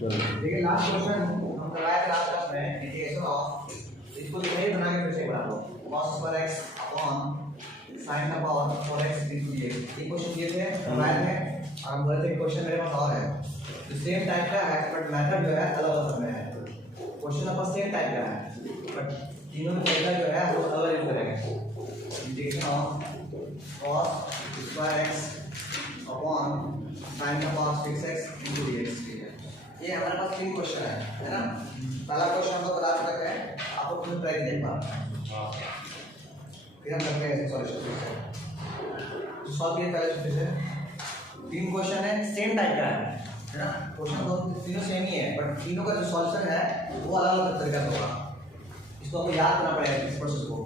देखिए last question हम करवाए थे लास्ट क्लास में इंटीग्रेशन ऑफ, इसको नहीं बना के फिर से बना लो cos square x upon sin का पावर 4x इनटू dx। ये क्वेश्चन दिए थे करवाए थे और हम बोले थे क्वेश्चन मेरे पास और है तो सेम टाइप का है बट मेथड जो है अलग अलग में है। क्वेश्चन अपन सेम टाइप का है बट तीनों का तरीका जो है वो अलग अलग करेंगे। Integration of cos square x upon sin का पावर 6x इनटू dx। ये हमारे पास तीन क्वेश्चन है ना। पहला क्वेश्चन हम लोग बता चुके हैं, आपको खुद ट्राई कीजिए एक बार, फिर हम करते हैं सॉल्यूशन। तो सॉल्व किए पहले फिर से तीन क्वेश्चन है सेम टाइप का है ना। क्वेश्चन तो तीनों सेम ही है बट तीनों का जो सॉल्यूशन है वो अलग अलग तरीका से होगा। इसको आपको याद करना पड़ेगा इस प्रोसेस को।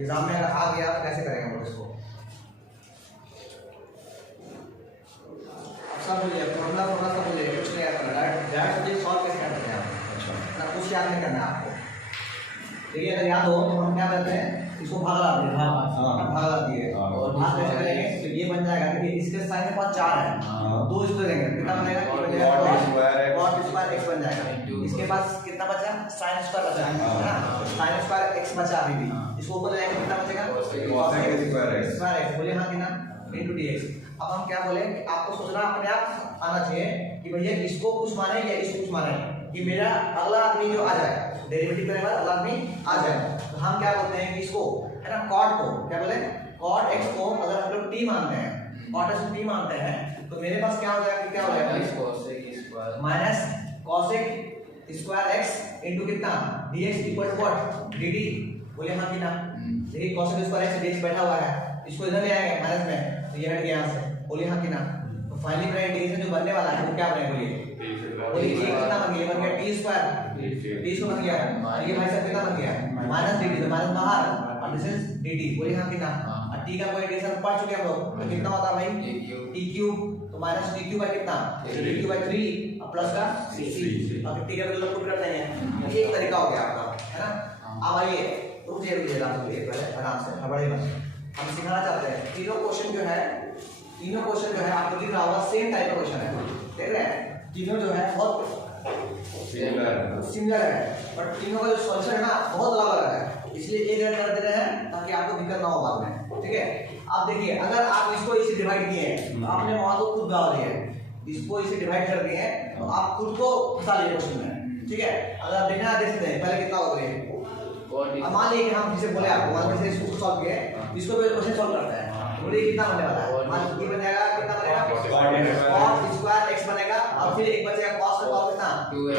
एग्जाम में अगर आ गया तो कैसे करेंगे हम लोग इसको। सब बोलिए फॉर्मूला सब बोलिए, कुछ नहीं करना, डायरेक्ट सब्जेक्ट सॉल्व कैसे करते हैं आप। अच्छा ना, कुछ याद नहीं करना है आपको। देखिए अगर याद हो तो हम क्या करते हैं, इसको भाग लाते हैं। भाग लाती है और भाग कैसे करेंगे तो ये बन जाएगा कि इसके साइन के पास 4 है तो इसको लेंगे कितना बनेगा, cos स्क्वायर x बन जाएगा। इसके पास कितना बचा, sin स्क्वायर बचा है ना, sin स्क्वायर x बचा अभी भी। इसको ऊपर ले जाएंगे कितना बचेगा, cos स्क्वायर x बोले हां कि ना इनटू dx। अब हम क्या बोले कि आपको सोचना अपने आप आना चाहिए कि भैया इसको कुछ माने या इसको कुछ माने कि मेरा अगला आदमी जो आ जाए डेरिवेटिव करने वाला अगला आदमी आ जाए। तो हम क्या बोलते हैं कि इसको है ना cot को क्या बोले, cot x को अगर हम लोग t मानते हैं, cot x t मानते हैं तो मेरे पास क्या हो जाएगा, क्या हो जाएगा cosec square minus cosec square x into कितना dx equal to what dt। बोले हां कि ना। देखिए cosec स्क्वायर x dx बैठा हुआ है, इसको इधर ले आएंगे माइनस में तो ये हट गया यहां से। बोलिए हां कि ना। तो फाइनली मेरा इंटीग्रेशन जो बनने वाला है वो क्या बनेगा, बोलिए ये कितना बन गया, बन गया t स्क्वायर, t स्क्वायर बन गया और ये भाई साहब कितना बन गया माइनस dt, तो माइनस बाहर और दिस इज dt। बोलिए हां कि ना। और t का कोई इंटीग्रेशन पढ़ चुके हम लोग तो कितना होता है भाई t क्यूब, तो माइनस t क्यूब बाय कितना t क्यूब बाय 3 और प्लस का c और t का वैल्यू पुट करते हैं। ये एक तरीका हो गया आपका है ना। अब आइए रुक जाइए पहले आराम से हड़बड़ी मत। हम सिखाना चाहते हैं तीनों क्वेश्चन जो है आपको दिख रहा होगा सेम टाइप का क्वेश्चन है, देख रहे हैं तीनों जो है बहुत सिमिलर है बट तीनों का जो सॉल्यूशन है ना बहुत अलग अलग है, इसलिए एक जगह कर दे रहे हैं ताकि आपको दिक्कत ना हो बाद में। ठीक है, आप देखिए अगर आप इसको इसे डिवाइड किए हैं तो आपने वहां तो खुद गा दिए, इसको इसे डिवाइड कर दिए तो आप खुद को फंसा लिए क्वेश्चन में। ठीक है, अगर देखना देखते हैं पहले कितना हो गया। अब मान लीजिए कि हम जिसे बोले आपको मान लीजिए इसको सॉल्व किए, इसको पहले क्वेश्चन सॉल्व करते हैं। बोलिए कितना बनने वाला है, मान लीजिए बन जाएगा कितना बनेगा cos स्क्वायर x बनेगा और फिर एक बचेगा cos का पावर कितना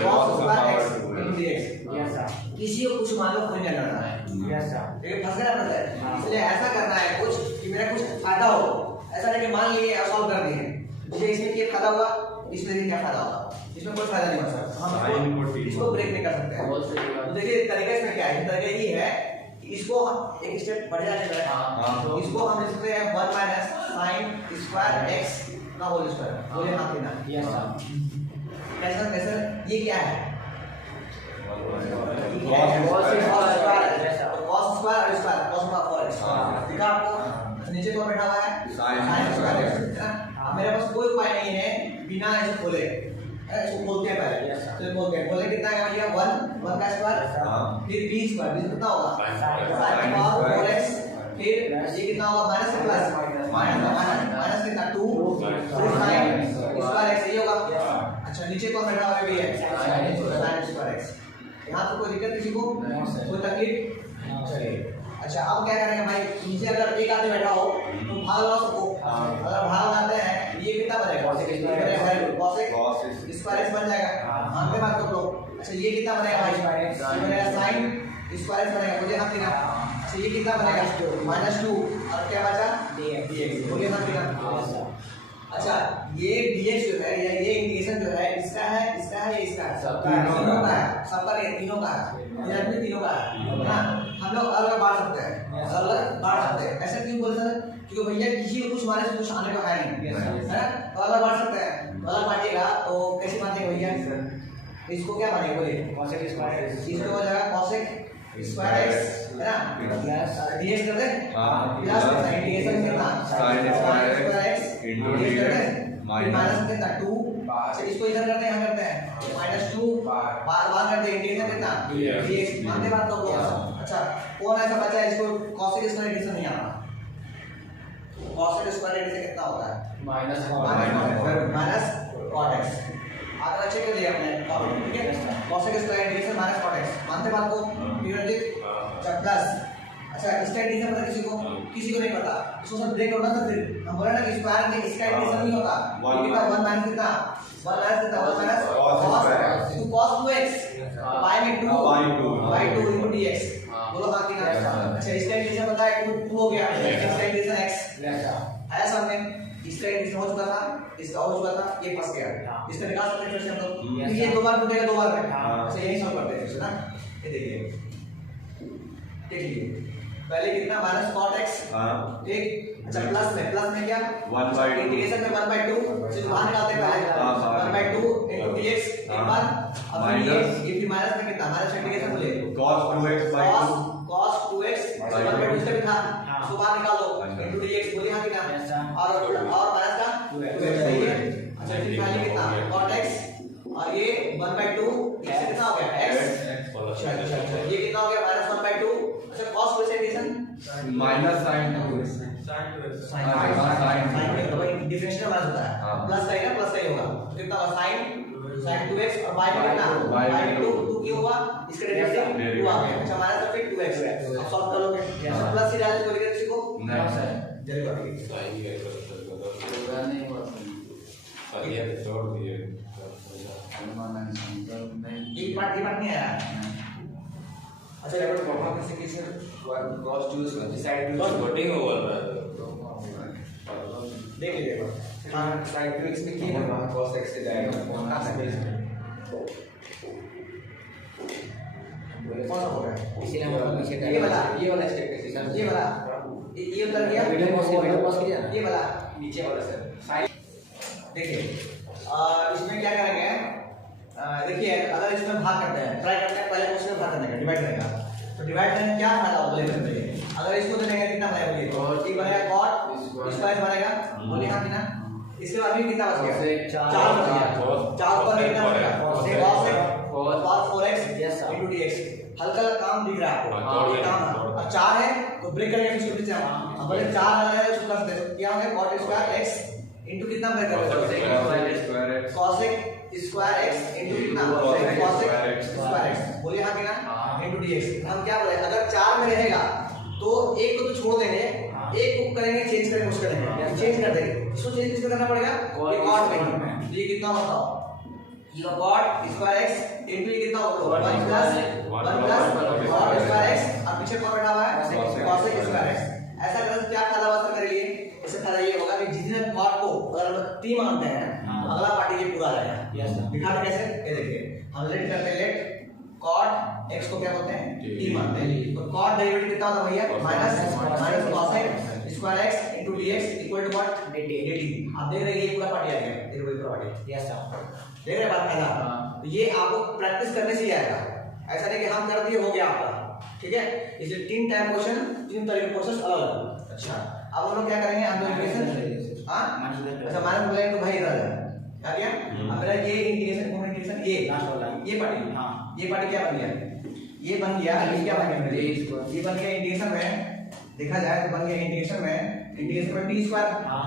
cos square x into dx। Yes sir, किसी को कुछ मान लो कोई नहीं करना है। यस सर, ये फंस गया ना, इसलिए ऐसा करना है कुछ कि मेरा कुछ फायदा हो। ऐसा नहीं कि मान लिए सॉल्व कर दिए मुझे इसमें क्या फायदा हुआ, इसमें भी क्या फायदा होगा, इसमें कोई फायदा नहीं हो सकता, हम इसको ब्रेक नहीं कर सकते। तो देखिए तरीका इसमें क्या है, तरीका ये है कि इसको एक स्टेप बढ़ जाने का है, इसको हम लिख सकते हैं 1 माइनस sin स्क्वायर x का होल स्क्वायर। बोले हां कि ना। यस सर, कैसा कैसा ये क्या है cos स्क्वायर और स्क्वायर cos का पावर दिखा आपको, नीचे कौन बैठा हुआ है sin स्क्वायर है ना। अब मेरे पास कोई उपाय नहीं है बिना ऐसे खोले, इसको खोलते हैं पहले तो खोले कितना है भैया 1 का स्क्वायर फिर b स्क्वायर, b कितना होगा sin पावर 4x, फिर ये कितना होगा माइनस का प्लस माइनस कितना 2 sin स्क्वायर x, ये होगा। अच्छा नीचे कौन बैठा हुआ है भी है sin स्क्वायर x। यहां तो कोई दिक्कत किसी को, कोई तकलीफ चलिए। अच्छा अब क्या करेंगे भाई, नीचे अगर एक आदमी बैठा हो तो भाग लगा सबको, अगर भाग लगाते हैं ये कितना बनेगा cosec स्क्वायर x बन जाएगा, मानते बात तो लोग। अच्छा ये कितना बनेगा भाई, ये बनेगा sin स्क्वायर x बनेगा, मुझे हम कितना। अच्छा ये कितना बनेगा -2 और क्या बचा dx, बोलिए हम कितना। अच्छा ये dx जो है या ये इंटीग्रेशन जो है इसका है इसका है सबका है, सबका नहीं तीनों का है, ये तीनों का है ना। हम लोग अलग बांट सकते हैं, अलग बांट सकते हैं। ऐसा क्यों बोल सर, क्योंकि भैया किसी को कुछ माने से कुछ आने का है नहीं है, तो अलग बांट सकते हैं। अलग बांटिएगा तो कैसे बांटेंगे भैया, इसको क्या मानेंगे बोलिए cosec स्क्वायर, इसको हो जाएगा cosec स्क्वायर x है ना प्लस dx कर दे प्लस इंटीग्रेशन कितना sin square x into dx कर दे माइनस कितना 2। अच्छा इसको इधर करते हैं, हम करते हैं माइनस 2 बार कर दे इंटीग्रेशन कितना 3x मानते बात तो अच्छा कौन ऐसा बचा है इसको cosec स्क्वायर एडिशन नहीं आता cosec स्क्वायर एडिशन कितना होता है माइनस cot x आगे चेक कर लिया आपने ठीक है cosec square addition minus cot x मानते बात को ठीक है अच्छा प्लस अच्छा इसका एडिशन पता किसी को नहीं पता इसको सब ब्रेक होना था फिर हम बोला ना कि स्क्वायर में इसका एडिशन नहीं होता कितना 1 माइनस कितना 1 माइनस cos 2x y में 2 y2 into dx बोलो बाकी ना अच्छा इसका एडिशन पता है 2 हो गया इसका एडिशन x आया सामने इसका एडिशन हो चुका था इसका हो चुका था ये फंस गया इसका निकाल सकते हैं फिर से हम लोग ये दो बार टूटेगा दो बार में अच्छा यही सॉल्व करते हैं ना ये देखिए पहले कितना माइनस cot x ठीक अच्छा प्लस में क्या 1/2 इंटीग्रेशन में 1/2 से बाहर निकालते हैं पहले 1/2 into dx एक बार अब ये फिर माइनस में कितना माइनस इंटीग्रेशन बोले cos 2x 1/2 से कितना सो बाहर निकालो into dx बोले हां कितना और माइनस का 2x सही है अच्छा फिर पहले कितना cot x और ये 1/2 इससे कितना हो गया x अच्छा ये कितना हो गया माइनस 1/2 अच्छा cos वैसे addition minus sin 2x sin differential minus होता है प्लस का ही ना प्लस का ही होगा तो कितना होगा sin 2x और y में कितना y 2 क्यों होगा इसका डेरिवेटिव 2 आ गया अच्छा माइनस का फिर 2x अब सॉल्व कर लोगे अच्छा प्लस ही डाल दो किसी को नहीं सर जल्दी करिए सही है पूरा नहीं हुआ ये छोड़ दिए एक पार्ट नहीं आया अच्छा ये प्रॉब्लम कैसे कैसे cos 2 इसका साइड में कटिंग ओवर देख लीजिएगा हां साइड 2x में क्या है cos x से जाएगा कौन सा बेस में कौन हो रहा है इसी ने हम पीछे ये वाला स्टेप कैसे ये वाला ये उतर गया वीडियो पॉज कीजिए ये वाला नीचे वाला सर साइड देखिए इसमें क्या करेंगे देखिए अगर इसमें भाग करते हैं ट्राई करते हैं पहले उसमें भाग करने का डिवाइड करने का तो डिवाइड करने में क्या फायदा होगा बोले बताइए अगर इसको तो देंगे कितना बनेगा बोलिए तो ठीक बनेगा cot स्क्वायर बनेगा बोलिए हां कितना इसके बाद भी कितना बच गया 4 बच गया 4 पर कितना बनेगा cos 4x dx हल्का काम दिख रहा है आपको ये काम अब 4 है तो ब्रेक करके इसको पीछे अब बोले 4 अलग है उसको कर दे क्या हो गया cot स्क्वायर x कितना ब्रेक करोगे cosec स्क्वायर x कितना cosec स्क्वायर x बोलिए हां कितना into dx हम क्या बोले अगर 4 में रहेगा तो एक को तो छोड़ देंगे एक को करेंगे चेंज करेंगे उसको करेंगे चेंज कर देंगे इसको चेंज किसको करना पड़ेगा cot में ये कितना बताओ ये cot स्क्वायर x into कितना होगा 1 प्लस cot स्क्वायर x और पीछे कौन बैठा हुआ है cosec स्क्वायर x ऐसा करने से क्या फायदा होगा करिए इससे फायदा ये होगा कि जितने cot को अगर हम t मानते हैं तो अगला पार्ट ये पूरा आ जाएगा यस दिखाते कैसे ये देखिए हम लेट करते हैं लेट cot x को क्या बोलते हैं t मानते हैं तो cot डेरिवेटिव कितना होता है भैया minus cosec square x into dx equal to what dt आप देख रहे हैं ये पूरा पार्ट आ गया ये पूरा पार्ट यस सर देख रहे हैं बात फायदा तो ये आपको प्रैक्टिस करने से ही आएगा ऐसा नहीं कि हम कर दिए हो गया आपका ठीक है इसलिए 3 टाइम क्वेश्चन 3 तरह के क्वेश्चन अलग अच्छा अब हम लोग क्या करेंगे हम लोग इंटीग्रेशन हां अच्छा माइनस बोलेंगे तो भाई इधर आ गया अब मेरा ये इंटीग्रेशन कौन इंटीग्रेशन ये लास्ट वाला ये पार्टी हां ये पार्टी क्या बन गया ये बन गया ये क्या बन गया ये बन गया इंटीग्रेशन में देखा जाए तो बन गया इंटीग्रेशन में t स्क्वायर हां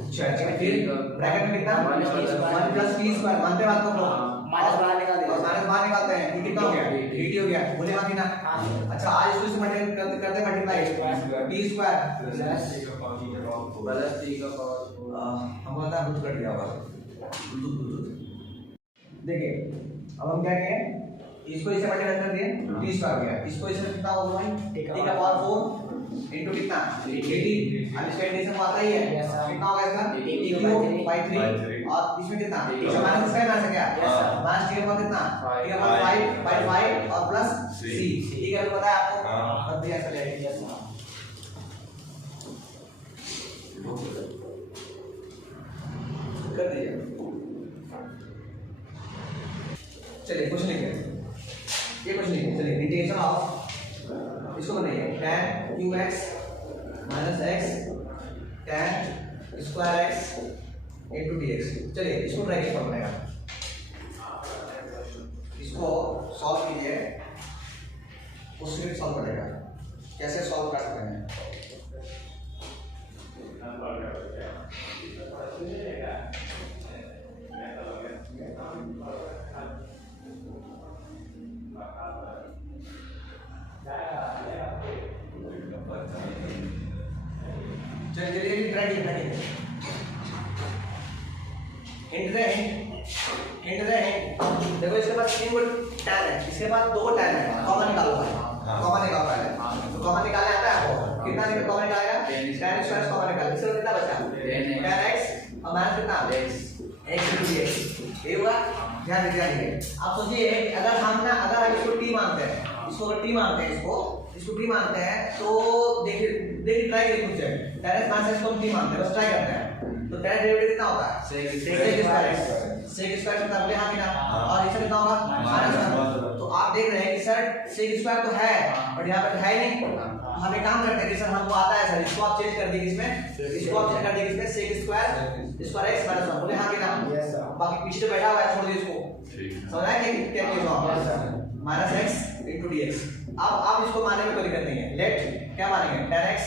अच्छा फिर ब्रैकेट में कितना 1 प्लस t स्क्वायर मानते हैं बात को माइनस बाहर निकाल देते हैं माइनस बाहर निकालते हैं ये कितना हो गया dt हो गया बोले बाकी ना अच्छा आज इसको मल्टीप्लाई करते multiply t square plus t का पावर हम बोलता है कट गया होगा देखिए अब हम क्या करें इसको इसे मल्टीप्लाई कर दिए t स्क्वायर हो गया इसको इसे कितना होगा भाई t का पावर 4 into कितना 80 अब इसका इंटीग्रेशन आता ही है कितना होगा इसका t3 और इसमें कितना इसमें माइनस इसका माइनस क्या माइनस t का पावर कितना t का पावर 5 और प्लस c ठीक है पता है आपको अब दिया चलेगा यस कर दिया चलिए कुछ नहीं करें ये कुछ नहीं है चलिए इंटीग्रेशन ऑफ इसको बनाइए tan qx minus x tan square x into dx चलिए इसको ट्राई करना पड़ेगा उसमें सॉल्व करेगा। कैसे सॉल्व कर सकते हैं? चलिए ट्राई कीजिए। देखो इसके पास 3 टैन है, इसके पास 2 टैन है, कॉमन निकालो भाई। कॉमन निकालो पहले। तो कॉमन निकालने आता है आपको? कितना निकल कॉमन निकालेगा? tan स्क्वायर कॉमन निकाल। इससे कितना बचा? tan x और माइनस कितना? x dx। ये हुआ। ध्यान दीजिए। आप सोचिए अगर हम इसको t मानते हैं, इसको t मानते हैं, इसको t मानते हैं, तो देखिए ट्राई करिए खुद से। tan x माइनस x को हम t मानते हैं, बस ट्राई करते हैं। तो tan डेरिवेटिव कितना होता है? sec स्क्वायर कितना बोले? हाँ कि ना? और इससे कितना होगा? -1। तो आप देख रहे हैं कि सर sec स्क्वायर तो है बट यहाँ पे तो है ही नहीं। हम एक काम करते हैं कि सर हमको आता है सर, इसको आप चेंज कर दीजिए इसमें, इसको आप चेंज कर दीजिए इसमें sec स्क्वायर x -1 बोले? हाँ कि ना? बाकी पीछे तो बैठा हुआ है, छोड़ दीजिए इसको। समझ आया कि क्या चीज हुआ? -x * dx। अब आप इसको मानने में कोई दिक्कत नहीं है। लेट क्या मानेंगे? tan x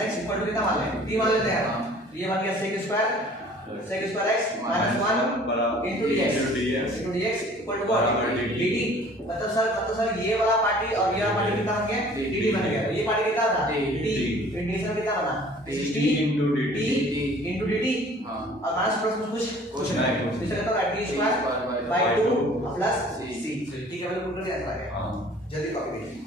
-x equal to कितना मान लें? t मान लेते हैं। ये बन गया sec square x -1 into dx equal to what? dt। मतलब सर ये वाला पार्टी और ये वाला पार्टी कितना बन गया? dt बन गया। ये पार्टी कितना था? t। इंटीग्रेशन कितना बना? t into dt। और माइनस प्लस कुछ नहीं। इससे कितना होगा? t square by 2 plus c। ठीक है, मैंने पूरा याद रखा है। जल्दी कॉपी कीजिए।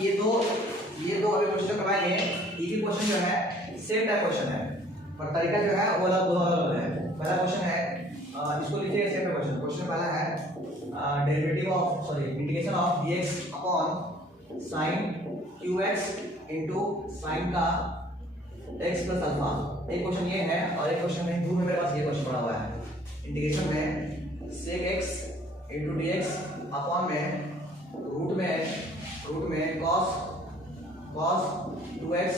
ये दो अभी क्वेश्चन करवाएंगे। एक ही क्वेश्चन जो है सेम टाइप क्वेश्चन है पर तरीका जो है वो अलग है। पहला क्वेश्चन है, इसको लिखिए सेम टाइप क्वेश्चन। क्वेश्चन पहला है integration of dx upon sin qx into sin का x प्लस अल्फा। एक क्वेश्चन ये है और एक क्वेश्चन में दूर में मेरे पास ये क्वेश्चन पड़ा हुआ है। इंटीग्रेशन में sec x into dx upon में रूट में cos 2x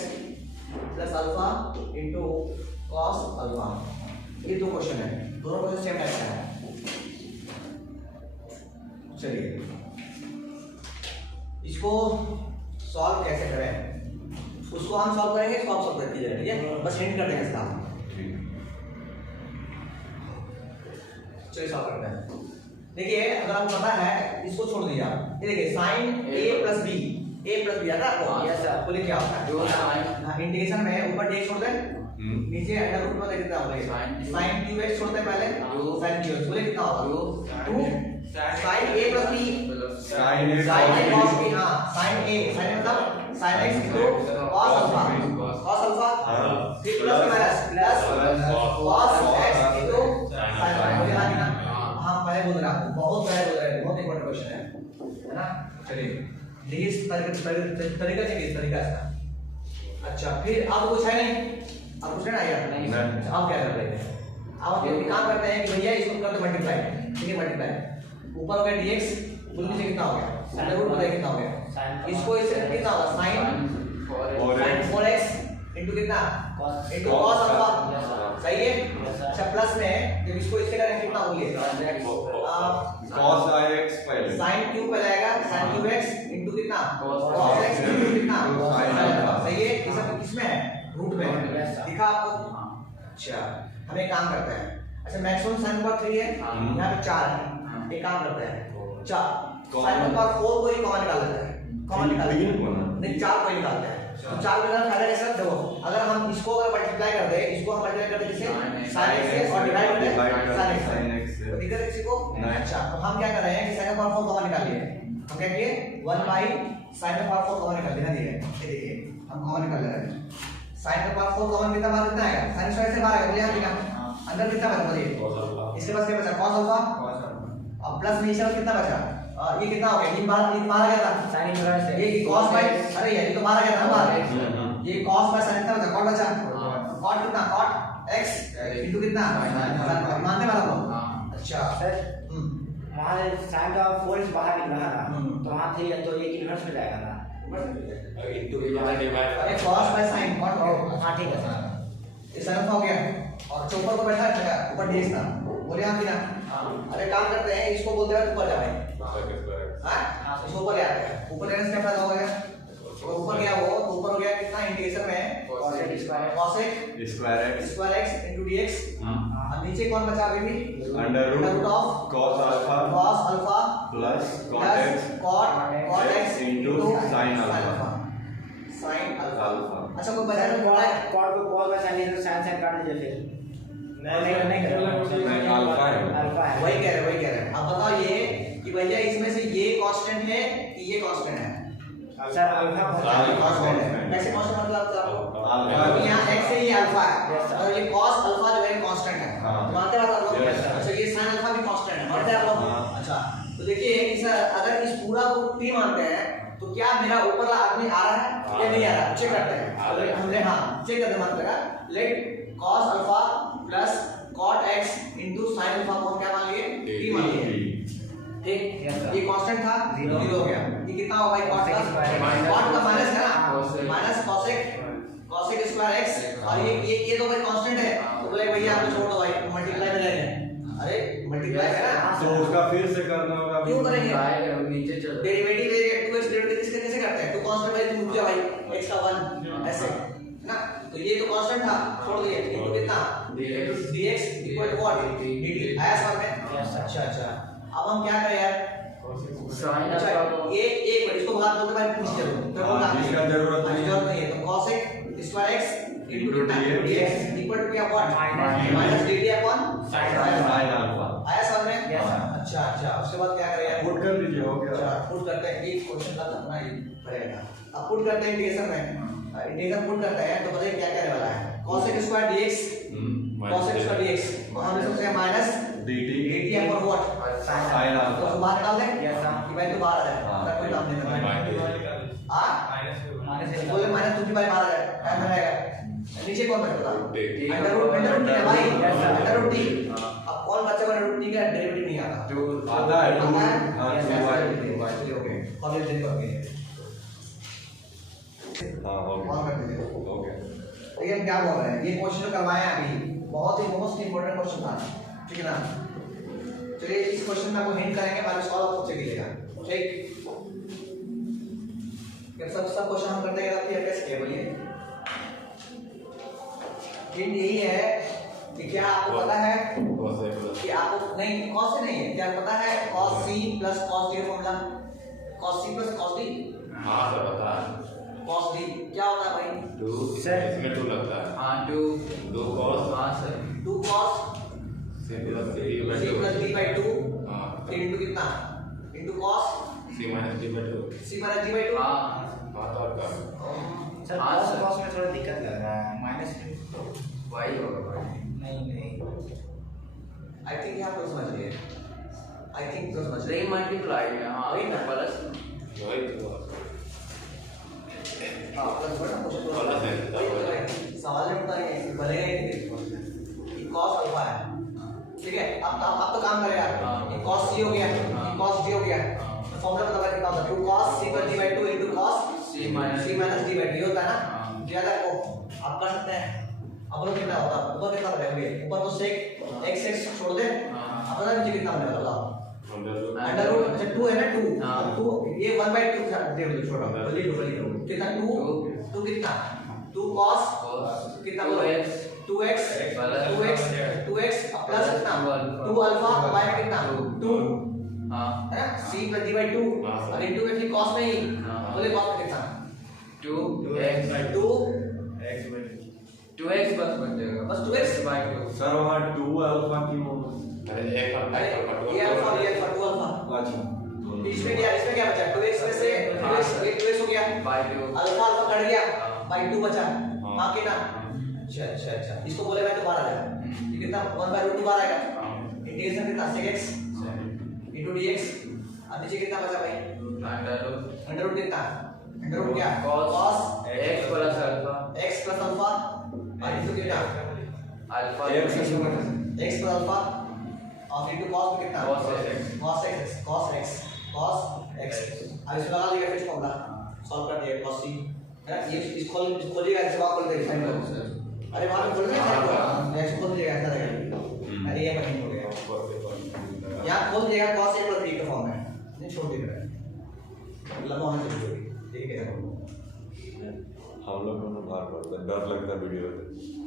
plus alpha into cos alpha. ये दो क्वेश्चन है, दोनों क्वेश्चन सेम टाइप का है। चलिए इसको सॉल्व कैसे करें, उसको हम सॉल्व करेंगे, इसको आप सॉल्व कर दीजिएगा। ठीक है, बस हिंट कर देंगे इसका। चलिए सॉल्व करते हैं। देखिए अगर आपको पता है इसको छोड़ दीजिए आप। ये देखिए sin a प्लस b आता है आपको? Yes sir. बोलिए क्या होता है? जो इंटीग्रेशन में ऊपर dx छोड़ दें, नीचे अंडर रूट में कितना होगा? sin qx छोड़ते हैं पहले, sin qx बोले कितना होगा? 2 sin a plus b sin a cos b। हां sin a sin मतलब sin x cos अल्फा फिर plus minus cos x sin बोले हाँ कि ना? हाँ पहले बोल रहा हूं, बहुत इंपॉर्टेंट क्वेश्चन है ना? चलिए देखिए इस तरीका इसका। अच्छा फिर अब कुछ है नहीं, अब कुछ है यार नहीं। अब क्या कर रहे हैं? अब आप एक काम करते हैं कि भैया इसको कर दो मल्टीप्लाई। ठीक है, मल्टीप्लाई ऊपर हो गया dx, नीचे कितना हो गया? अंडर रूट बताइए कितना हो गया? इसको इससे कितना होगा? sin 4x इनटू कितना? Into cos alpha. सही है। अच्छा प्लस में जब इसको इससे करेंगे कितना होगी? cos ix पहले sin क्यूब पहले आएगा, sin क्यूब x इनटू कितना? cos x इनटू कितना? सही है। ये सब किसमें है? रूट में दिखा आपको? अच्छा हम एक काम करते हैं। अच्छा मैक्सिमम sin पावर 3 है, यहाँ पे 4 है। एक काम करते हैं, 4 sin पावर 4 को ही कॉमन निकाल लेते हैं। कॉमन निकाल नहीं 4 को निकालते हैं। तो 4 का फायदा कैसे? देखो अगर हम इसको मल्टीप्लाई कर दे, इसको हम मल्टीप्लाई कर दे किससे? sin x से और डिवाइड कर दे sin x से। तो दिक्कत है किसी को? अच्छा तो हम क्या कर रहे हैं कि sin पावर 4 कॉमन निकालिए। हम क्या किए? 1/sin पावर 4 कॉमन निकाल देना। ये देखिए हम कॉमन निकाल ले रहे हैं। sin पावर 4 कॉमन कितना बाहर कितना आएगा? sin स्क्वायर से बाहर आएगा, बोलिए कितना? अंदर कितना बचा? बोलिए इसके पास क्या बचा? cos अल्फा और प्लस नीचे कितना बचा? ये कितना हो गया? ये मारा गया था sin इनवर्स से। ये cos बाय, अरे यार ये तो मारा गया था ना बाहर। ये cos बाय sin कितना बचा? cot बचा। cot कितना? cot x इनटू कितना? मानते वाला को। अच्छा सर वहाँ sin का 4x बाहर निकला था तो वहाँ 3 है तो ये इनवर्स में जाएगा ना? इनटू के बाद डिवाइड अरे cos बाय sin cot। हाँ ठीक है सर। ये sin अल्फा हो गया और ऊपर को बैठा है ऊपर dx था बोले आप ना अरे काम करते हैं इसको बोलते हैं ऊपर जा भाई हां इसको ऊपर ले आते हैं ऊपर लेने से क्या फायदा हो गया और ऊपर गया वो तो ऊपर हो गया कितना इंटीग्रेशन में cos square x into dx और नीचे कौन बचा अभी भी under root of cos alpha plus cot x into sin alpha अच्छा कोई बचा तो कॉल को कॉल बचा नहीं तो साइन साइन काट दीजिए फिर नहीं अल्फा है वही कह रहे अब बताओ ये कि भैया इसमें से ये कांस्टेंट है कि ये कांस्टेंट है सर अल्फा कांस्टेंट है कैसे कांस्टेंट मतलब आपको अल्फा यहाँ x से ये अल्फा है और ये cos अल्फा जो है कांस्टेंट है मानते हैं आप लोग अच्छा ये sin अल्फा भी कांस्टेंट है मानते हैं आप लोग अच्छा तो देखिए इस अगर इस पूरा को t मानते हैं तो क्या मेरा ऊपर वाला आदमी आ रहा है या नहीं आ रहा चेक करते हैं हमने हां चेक करते मान लगा let cos alpha plus cot x into sin alpha को क्या मान लिए t मान लिए ठीक ये कांस्टेंट था 0 हो गया ये कितना होगा भाई cot का माइनस है ना माइनस cosec स्क्वायर x और ये तो भाई कांस्टेंट है तो बोले भैया आप छोड़ दो भाई मल्टीप्लाई में रहेगा अरे मल्टीप्लाई है ना तो उसका फिर से करना होगा क्यों करेंगे नीचे चलो डेरिवेटिव 2x डेरिवेटिव किसके कैसे करते हैं तो कांस्टेंट भाई रुक जा भाई x का 1 ऐसे ना तो ये तो कांस्टेंट था छोड़ दिए इनको कितना dx equal to what dt आया समझ में अच्छा अब हम क्या करें यार sin अच्छा अल्फा ये एक मिनट इसको बात बोलते भाई पूछ लो तो बोलता इसका जरूरत नहीं है तो cosec square x into dx equal to क्या what minus dt upon sin sin alpha आया समझ में अच्छा उसके बाद क्या करें यार पुट कर दीजिए हो गया पुट करते हैं एक क्वेश्चन का अपना ये रहेगा अब पुट करते हैं इंटीग्रेशन में इंटीग्रेशन पुट करते हैं तो बताइए क्या करने वाला है cosec square dx cosec square dx तो हम इसको क्या minus dt upon what sin तो अल्फा बाहर निकाल दें कि भाई तो बाहर आ जाए अगर कोई काम नहीं करना हां बोले माइनस 2 बाहर आ जाए क्या रहेगा नीचे कौन बचेगा अंडर रूट है भाई अंडर रूट t अब कौन बचेगा अंडर रूट t का डेरिवेटिव नहीं आता आता है 2 हां 2 ओके कॉलेज दिन करके हां हो कौन कर दीजिए गया देखिए हम क्या बोल रहे हैं ये क्वेश्चन करवाया अभी बहुत ही मोस्ट इंपोर्टेंट क्वेश्चन था ठीक है ना चलिए इस क्वेश्चन में आपको हिंट करेंगे बाद में सॉल्व आप खुद से कीजिएगा ठीक ये सब क्वेश्चन हम करते हैं आपकी एफएस के बोलिए हिंट यही है कि क्या आपको पता है कि आपको नहीं cos से नहीं है क्या पता है cos c plus cos d formula cos c plus cos d हां सर पता है cos d क्या होता है भाई 2 इसमें 2 लगता है हां 2 cos हां sir 2 cos c c plus d by 2 हां into कितना into cos c minus d by 2 हां बात और का सर cos में थोड़ा दिक्कत लग रहा है माइनस y होगा नहीं आई थिंक यहां पर समझिए आई थिंक तो समझ नहीं मल्टीप्लाई हां वही ना प्लस वही तो हां प्लस बटा कुछ तो सवाल में बता रहे हैं भले ही cos अल्फा है ठीक है अब तो काम करेगा ये cos c हो गया ये cos d हो गया तो फॉर्मूला बता कितना होता है 2 cos c plus d by 2 into cos c minus d by 2 होता है ना ज्यादा को आप कर सकते हैं अब लोग कितना होता है ऊपर कितना बनेगा ऊपर तो sec x छोड़ दे अब पता नीचे कितना बनेगा बताओ अंडर रूट अच्छा 2 है ना 2 ये 1/2 दे दो छोटा बड़ी कितना 2 कितना 2 cos कितना बोलो 2x प्लस कितना 2 अल्फा y में कितना 2 हां है ना c plus d by 2 और इनटू में फिर cos में ही बोले cos में कितना 2x बस बन जाएगा बस 2x by 2 सर वहां 2 अल्फा की अरे एक अल्फा ये अल्फा 2 अल्फा अच्छा इसमें क्या बचा 2x में से 2x हो गया by 2 अल्फा कर दिया by 2 बचा हां कि ना अच्छा इसको बोले मैं तो बाहर आ जाएगा ये कितना 1/2 बाहर आएगा इंटीग्रेशन कितना sec x into dx अब नीचे कितना बचा भाई अंडर रूट कितना अंडर रूट क्या cos x प्लस अल्फा और इनटू कितना अल्फा x plus अल्फा और इनटू cos में कितना cos x cos x अब इसमें लगा लिया फिर फॉर्मूला सॉल्व कर दिया cos c है ये इस खोलिएगा जवाब कर देगा फाइनल अरे वहाँ पे बोल रहे हैं नेक्स्ट खोल दिएगा ऐसा रहेगा। अरे ये कहीं हो गया यहाँ खोल दिएगा cos a plus b का फॉर्म है नहीं छोड़ दे रहा है लंबा होना चाहिए ठीक है। हम लोग को बार बार डर लगता वीडियो